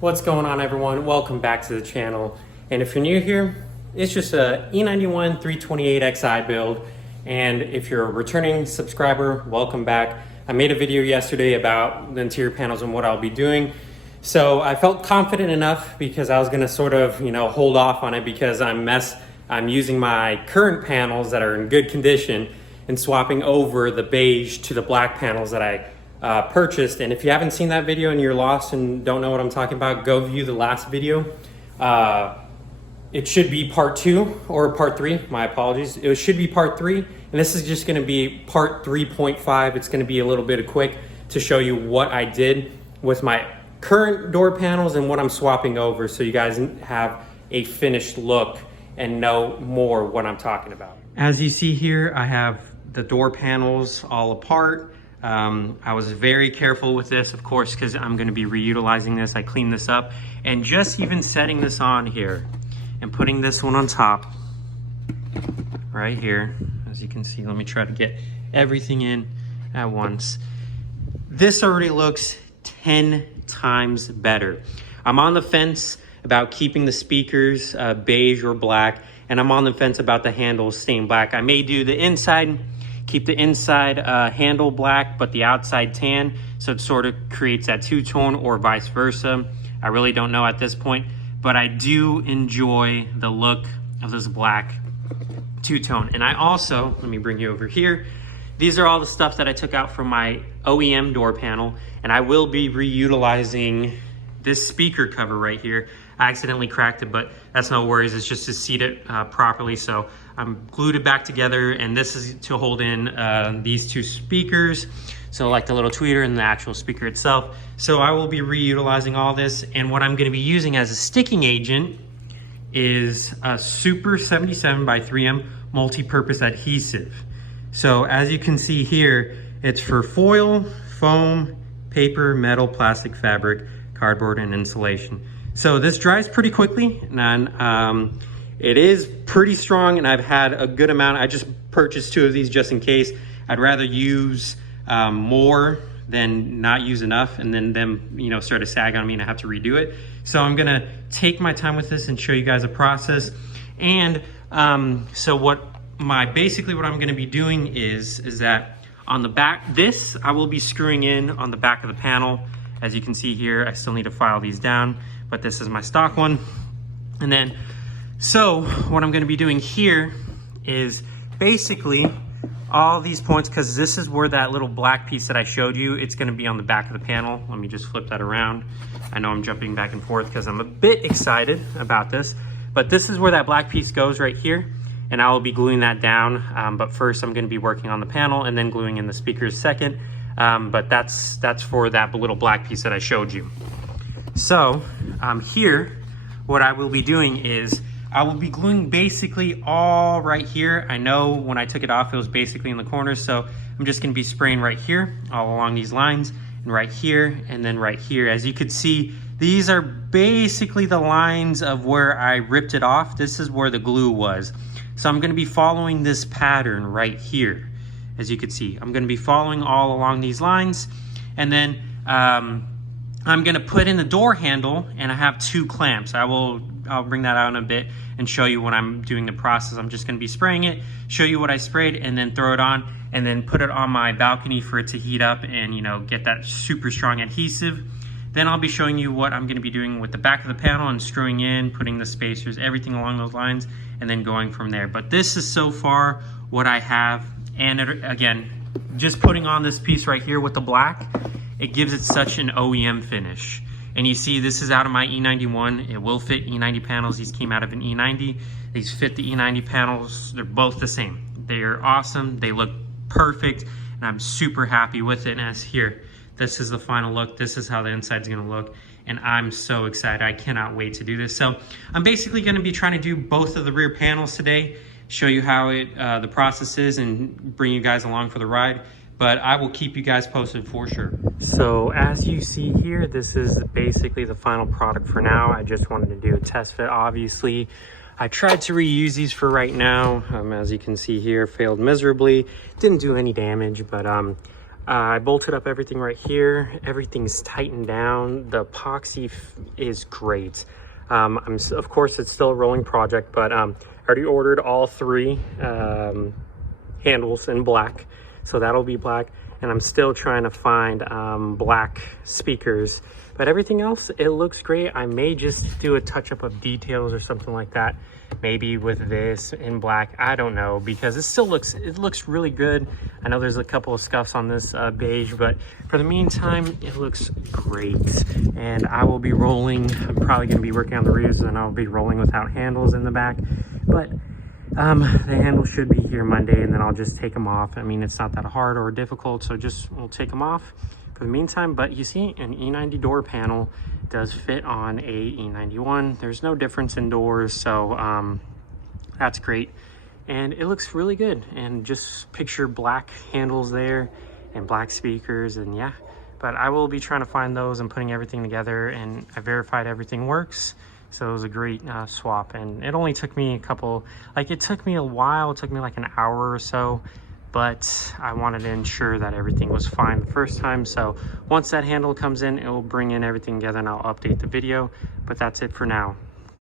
What's going on, everyone? Welcome back to the channel. And if you're new here, it's just a E91 328xi build. And if you're a returning subscriber, welcome back. I made a video yesterday about the interior panels and what I'll be doing. So I felt confident enough because I was gonna sort of, hold off on it because I'm using my current panels that are in good condition and swapping over the beige to the black panels that I purchased. And if you haven't seen that video and you're lost and don't know what I'm talking about, go view the last video. It should be part 2 or part 3, my apologies. It should be part 3, and this is just gonna be part 3.5. It's gonna be a little bit quick to show you what I did with my current door panels and what I'm swapping over, so you guys have a finished look and know more what I'm talking about. As you see here, I have the door panels all apart. I was very careful with this, of course, because I'm going to be reutilizing this. I cleaned this up, and just even setting this on here and putting this one on top right here, as you can see. Let me try to get everything in at once. This already looks 10 times better. I'm on the fence about keeping the speakers beige or black, and I'm on the fence about the handles staying black. I may do the inside, keep the inside handle black, but the outside tan, so it sort of creates that two-tone, or vice versa. I really don't know at this point, but I do enjoy the look of this black two-tone. And I also, let me bring you over here, these are all the stuff that I took out from my OEM door panel, and I will be reutilizing this speaker cover right here. I accidentally cracked it, but that's no worries. It's just to seat it properly. So I'm glued it back together, and this is to hold in these two speakers. So like the little tweeter and the actual speaker itself. So I will be reutilizing all this, and what I'm gonna be using as a sticking agent is a Super 77 by 3M multi-purpose adhesive. So as you can see here, it's for foil, foam, paper, metal, plastic, fabric, cardboard, and insulation. So this dries pretty quickly, and it is pretty strong, and I've had a good amount. I just purchased 2 of these just in case. I'd rather use more than not use enough, and then them start to sag on me and I have to redo it. So I'm gonna take my time with this and show you guys a process. And so basically what I'm gonna be doing is that on the back, this I will be screwing in on the back of the panel. As you can see here, I still need to file these down, but this is my stock one. And then, so what I'm gonna be doing here is basically all these points, because this is where that little black piece that I showed you, it's gonna be on the back of the panel. Let me just flip that around. I know I'm jumping back and forth because I'm a bit excited about this, but this is where that black piece goes right here, and I will be gluing that down. But first I'm gonna be working on the panel and then gluing in the speakers second. But that's for that little black piece that I showed you. So here, what I will be doing is I will be gluing basically all right here. I know when I took it off, it was basically in the corners, so I'm just gonna be spraying right here, all along these lines, and right here, and then right here. As you could see, these are basically the lines of where I ripped it off. This is where the glue was. So I'm gonna be following this pattern right here. As you can see, I'm gonna be following all along these lines, and then I'm gonna put in the door handle, and I have 2 clamps. I'll bring that out in a bit and show you when I'm doing the process. I'm just gonna be spraying it, show you what I sprayed, and then throw it on, and then put it on my balcony for it to heat up and get that super strong adhesive. Then I'll be showing you what I'm gonna be doing with the back of the panel and screwing in, putting the spacers, everything along those lines, and then going from there. But this is so far what I have. And again, just putting on this piece right here with the black, it gives it such an OEM finish. And you see, this is out of my E91. It will fit E90 panels. These came out of an E90. These fit the E90 panels. They're both the same. They're awesome. They look perfect, and I'm super happy with it. And as here, this is the final look. This is how the inside's gonna look. And I'm so excited. I cannot wait to do this. So I'm basically gonna be trying to do both of the rear panels today, show you how the process is, and bring you guys along for the ride. But I will keep you guys posted for sure. So as you see here, this is basically the final product for now. I just wanted to do a test fit, obviously. I tried to reuse these for right now. As you can see here, failed miserably. Didn't do any damage, but I bolted up everything right here. Everything's tightened down. The epoxy is great. Of course, it's still a rolling project, but I already ordered all 3 handles in black, so that'll be black. And I'm still trying to find black speakers, but everything else, it looks great. I may just do a touch up of details or something like that, maybe with this in black. I don't know, because it looks really good. I know there's a couple of scuffs on this beige, but for the meantime, it looks great. And I will be rolling. I'm probably going to be working on the rears, and I'll be rolling without handles in the back, but the handle should be here Monday, and then I'll just take them off. I mean, it's not that hard or difficult, so we'll take them off for the meantime. But you see, an E90 door panel does fit on a E91. There's no difference in doors, so that's great. And it looks really good. And just picture black handles there and black speakers, and yeah. But I will be trying to find those and putting everything together, and I verified everything works. So it was a great swap, and it only took me it took me a while. It took me like an hour or so, but I wanted to ensure that everything was fine the first time. So once that handle comes in, it will bring in everything together, and I'll update the video. But that's it for now.